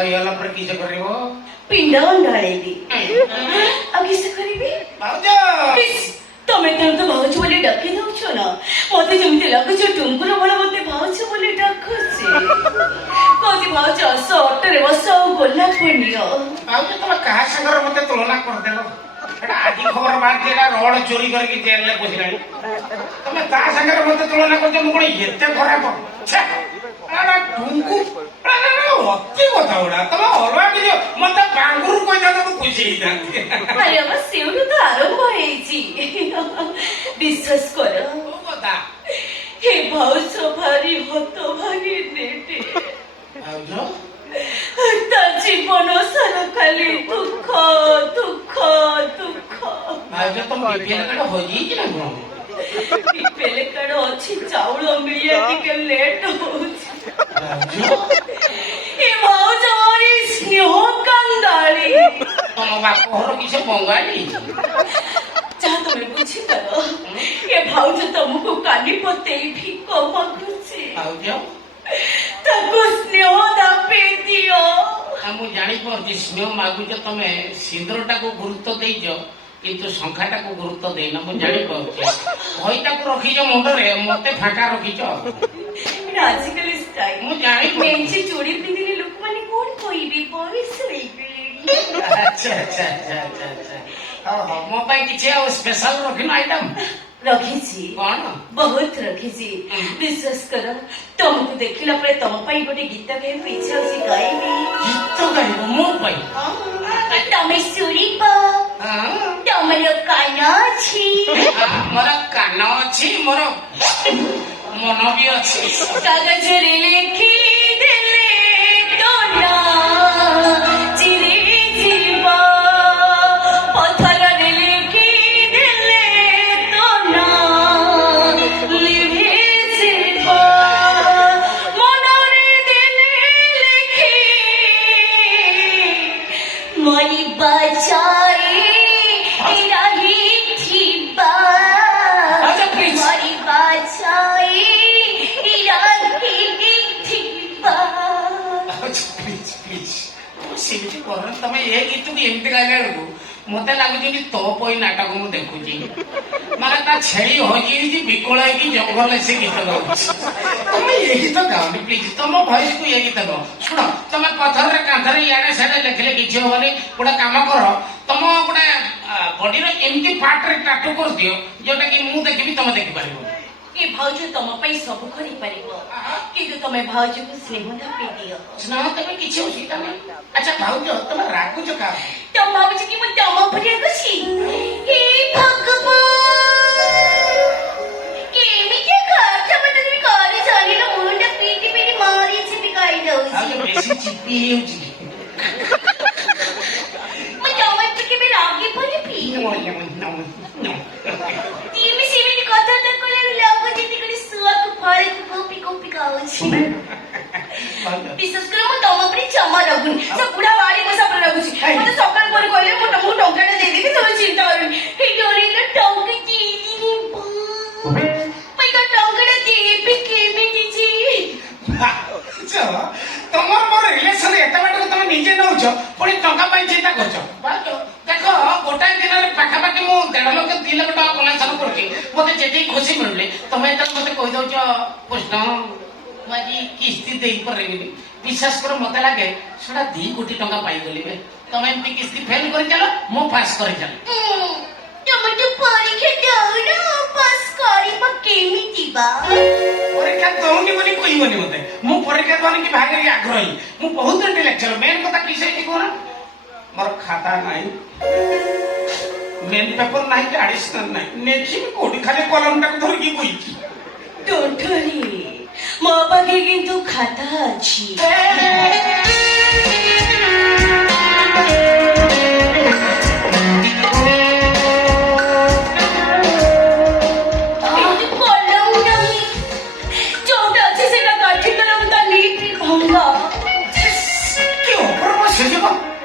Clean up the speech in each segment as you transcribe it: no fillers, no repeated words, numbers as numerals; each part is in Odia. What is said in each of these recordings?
ହେଇଗଲା ପରେ କିସ କରିବ? ପିଣ୍ଡ ଅଣ୍ଡାଳିବି ଆଉ କିସ କରିବି? ଭାଉଜ ତମେ ତ ଭାଉଜ ବୋଲି ଡାକି ଦଉଛ ନା, ମତେ ଯେମିତି ଲାଗୁଛି ଟୁଙ୍ଗୁର ବଳ ମତେ ଭାଉଜ ବୋଲି ଡାକୁଛି। କହୁଛି ଭାଉଜ ଆସ ଅଟୋରେ ବସ ଆଉ ଗୋଲାପ ନିଅ। ଭାଉଜ ତମେ କାହା ସାଙ୍ଗରେ ମତେ ତୁଳନା କରିଦେଲ? ଏଟା ଆଜି ଖବର ବାହାରିଛି ଏଟା ରଡ ଚୋରି କରିକି ଜେଲରେ ପଶିଲାଣି। ତମେ ତା ସାଙ୍ଗରେ ମତେ ତୁଳନା କରୁଛ? ମୁଁ କଣ ଏତେ ଖରାପ? ଟୁଙ୍କୁ ଅତି କଥା ଗୁଡା ତମେ ଅଲଗା କିଛି ମତେ ବାଙ୍ଗୁରୁ କହିଥାନ୍ତ ମୁଁ ଖୁସି ହେଇଥାନ୍ତି। ଆରେ ଆମ ସେଉଠୁ ତ ଆରମ୍ଭ ହେଇଛି। ବିଶ୍ୱାସ କର କଥା ହେ ଭାଉଜ ଭାରି ହତ ଭାରି ନେଟେ। ଭାଉଜ ତା ଜୀବନ ସାରା ଖାଲି ଦୁଃଖ ଦୁଃଖ ଦୁଃଖ। ଭାଉଜ ତମ ବିପିଏଲ କାର୍ଡ ହଜିଯାଇଛି ନା କଣ? ବିପିଏଲ କାର୍ଡ ଅଛି, ଚାଉଳ ମିଳିବା ଟିକେ ଲେଟ୍ ହଉଛି। ଏ ଭାଉଜ ଭାରି ସ୍ନେହ କାନ୍ଦାଳି। ତମ ବାପ ଘର କିଛି ବଙ୍ଗାଳୀ? ଯାହା ତମେ ବୁଝିପାର ଏ ଭାଉଜ ତମକୁ କାନି ପତେଇ ଭିକ ମାଗୁଛି। ଭାଉଜ ତାକୁ ସ୍ନେହ ଦାପି ଦିଅ। ମୁଁ ଜାଣିପାରୁଛି ସ୍ନେହ ମାଗୁଛ, ତମେ ସିନ୍ଦୁରଟାକୁ ଗୁରୁତ୍ୱ ଦେଇଛ କିନ୍ତୁ ଶଙ୍ଖାଟାକୁ ଗୁରୁତ୍ୱ ଦେଇନ। ମୁଁ ଜାଣିପାରୁଛି ଭଇଟାକୁ ରଖିଛ ମୁଣ୍ଡରେ, ମତେ ଫାଙ୍କା ରଖିଛ। ଆଜିକାଲି ଷ୍ଟାଇଲ ମୁଁ ଜାଣି ମେଞ୍ଚେ ଚୁଡ଼ି ପିନ୍ଧିଲେ ଲୋକମାନେ କଣ କହିବେ? ବୟସ ହେଇଗଲେଣି। ଆଚ୍ଛା ଆଚ୍ଛା ଆଚ୍ଛା ଆଚ୍ଛା ଆଚ୍ଛା। ଆଉ ମୋ ପାଇଁ କିଛି ଆଉ ସ୍ପେଶାଲ ରଖିନ ଆଇଟମ? ରଖିଛି, କଣ? ବହୁତ ରଖିଛି। ବିଶ୍ୱାସ କର ତମକୁ ଦେଖିଲା ପରେ ତମ ପାଇଁ ଗୋଟେ ଗୀତ ଗାଇବାକୁ ଇଚ୍ଛା ହଉଛି, ଗାଇବି। ଗୀତ ଗାଇବ ମୋ ପାଇଁ? ତମେ ଶୁଣିବ, ତମର କାନ ଅଛି। ମୋର କାନ ଅଛି, ମୋର ମନ ବି ଅଛି। କାଗଜରେ ଲେଖି ଦେଲେ ତୋ ନାଁ ଚିରି ଯିବ, ପଥରରେ ଲେଖି ଦେଲେ ତୋ ନାଁ ଲିଭି ଯିବ, ମନରେ ଦେଲେ ଲେଖି ମରିବା ଯାଏ ରହିଥିବା, ମରିବା ଯାଏ ସେମିତି କର। ତମେ ଏ ଗୀତକୁ ଏମିତି ଗାଇଲା ବେଳକୁ ମତେ ଲାଗୁଛି ତୋ ପଇ ନାଟକ ମୁଁ ଦେଖୁଛି। ମାନେ ତା ଛେଳି ହଜିଯାଇଛି, ବିକଳ ହେଇକି ଜଙ୍ଗଲରେ ସେ ଗୀତ ଗାଉଛି। ତମେ ଏ ଗୀତ ଗାଉନି ପ୍ଲିଜ, ତମ ଭଏସକୁ ଏ ଗୀତ ଗାଅ। ଶୁଣ, ତମେ ପଥରରେ କାନ୍ଥରେ ଇଆଡେ ସିଆଡେ ଲେଖିଲେ କିଛି ହବନି। ଗୋଟେ କାମ କର, ତମ ଗୋଟେ ବଡିର ଏମିତି ପାର୍ଟରେ ଟାଟୁ କରିଦିଅ ଯୋଉଟା କି ମୁଁ ଦେଖିବି ତମେ ଦେଖିପାରିବ। ଏ ଭାଉଜ ତମ ପାଇଁ ସବୁ କରିପାରିବ, କିନ୍ତୁ ତମେ ଭାଉଜକୁ ସ୍ନେହ ଦାପି ଦିଅ। ସ୍ନେହ ତମେ କିଛି ଅସୁବିଧା ନାହିଁ। ଆଚ୍ଛା ଭାଉଜ ତମେ ରାଗୁଛ କାହା? ତମ ଭାବୁଛି କି ମୁଁ ତମ ଉପରେ ରାଗୁଛି? ହେ ଭଗବାନ, କେମିତି କଥା ମତେ তুমি କରି ଚାଲିଲ, ମୁଣ୍ଡ ପିଟି ପିଟି ମାରିଛି ବି ଗାଇ ଦଉଛି। ବେଶୀ ଚିପି ହେଇଯାଉଛି। ମୁଁ ତମ ଉପରେ କେବେ ରାଗି ପାରିବି? তুমি সেମିତି କଥାବାର୍ତ୍ତା କଲାରୁ ଲାଗୁଛି ଗୋଟେ ଶୁଆକୁ ଫଳକୁ କୋପି କୋପି ଖାଉଛି। ବିଶ୍ୱାସ କର ମୁଁ ତମ ଉପରେ ଜମା ରାଗୁନି, ସେ ବୁଢା ବାଡି ପଇସା ଉପରେ ରାଗୁଛି। ମତେ ସକାଳ ପରେ କହିଲେ ମୁଁ ତମକୁ ଟଙ୍କାଟା ଦେଇଦେବି, ତମେ ଚିନ୍ତା କରିବି। ହେଇ ଡରିଲେ ଟଙ୍କା ଦେଇଦେବି, ଟଙ୍କାଟା ଦେବି କେମିତି ଯେ? ତମର ମୋର ରିଲେସନ ଏତେ ବାଟକୁ ତମେ ନିଜେ ନଉଛ, ପୁଣି ଟଙ୍କା ପାଇଁ ଚିନ୍ତା କରୁଛ। ଦେଖ ଗୋଟାଏ ଦିନରେ ପାଖାପାଖି ମୁଁ 1.5 ଲକ୍ଷ 2 ଲକ୍ଷ ଟଙ୍କା କଲେକ୍ସନ କରୁଛି। ମତେ ଯେତିକି ଖୁସି ମିଳୁନି, ତମେ ଯେତେବେଳେ ମତେ କହିଦଉଛ କୃଷ୍ଣ ମୁଁ ଆଜି କିସ୍ତି ଦେଇପାରିବିନି, ବିଶ୍ୱାସ କର ମତେ ଲାଗେ ସେଟା 2 କୋଟି ଟଙ୍କା ପାଇଗଲି। ତମେ ଏମିତି କିସ୍ତି ଫେଲ କରିଚାଲ, ମୁଁ ପାସ୍ କରିଚାଲ। ତମେ ତ ପରୀକ୍ଷା ଦଉନ, ପାସ୍ କରିବ କେମିତି ବା? ପରୀକ୍ଷା ଦଉନି ବୋଲି କହିବନି ମତେ। ମୁଁ ପରୀକ୍ଷା ଦଉନି କି ଭାରି ଆଗ୍ରହୀ, ମୁଁ ବହୁତ ଇଣ୍ଟେଲେକ୍ଚୁଆଲ। ମେନ୍ କଥା କିସ ହେଇଛି କହୁନ, ମୋର ଖାତା ନାହିଁ, ମେନ୍ ପେପର ନାହିଁ କି ଆଡିସନାଲ ନାହିଁ, ନେଖିବି କୋଉଠି? ଖାଲି କଲମଟାକୁ ଧରିକି ବଇଛି। ଟୋଟଲି ମୋ ପାଖେ କିନ୍ତୁ ଖାତା ଅଛି।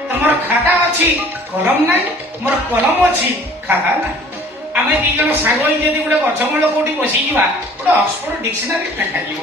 ତମର ଖାତା ଅଛି, କଲମ ନାହିଁ, ମୋର କଲମ ଅଛି, ଖାତା ନାହିଁ। ଆମେ 2 ଜଣ ସାଙ୍ଗ ହେଇ ଯଦି ଗୋଟେ ଗଛ ମୂଳ କୋଉଠି ବସିଯିବା, ଗୋଟେ ଅକ୍ସଫୋର୍ଡ ଡିକ୍ସନାରୀ ଲେଖାଯିବ।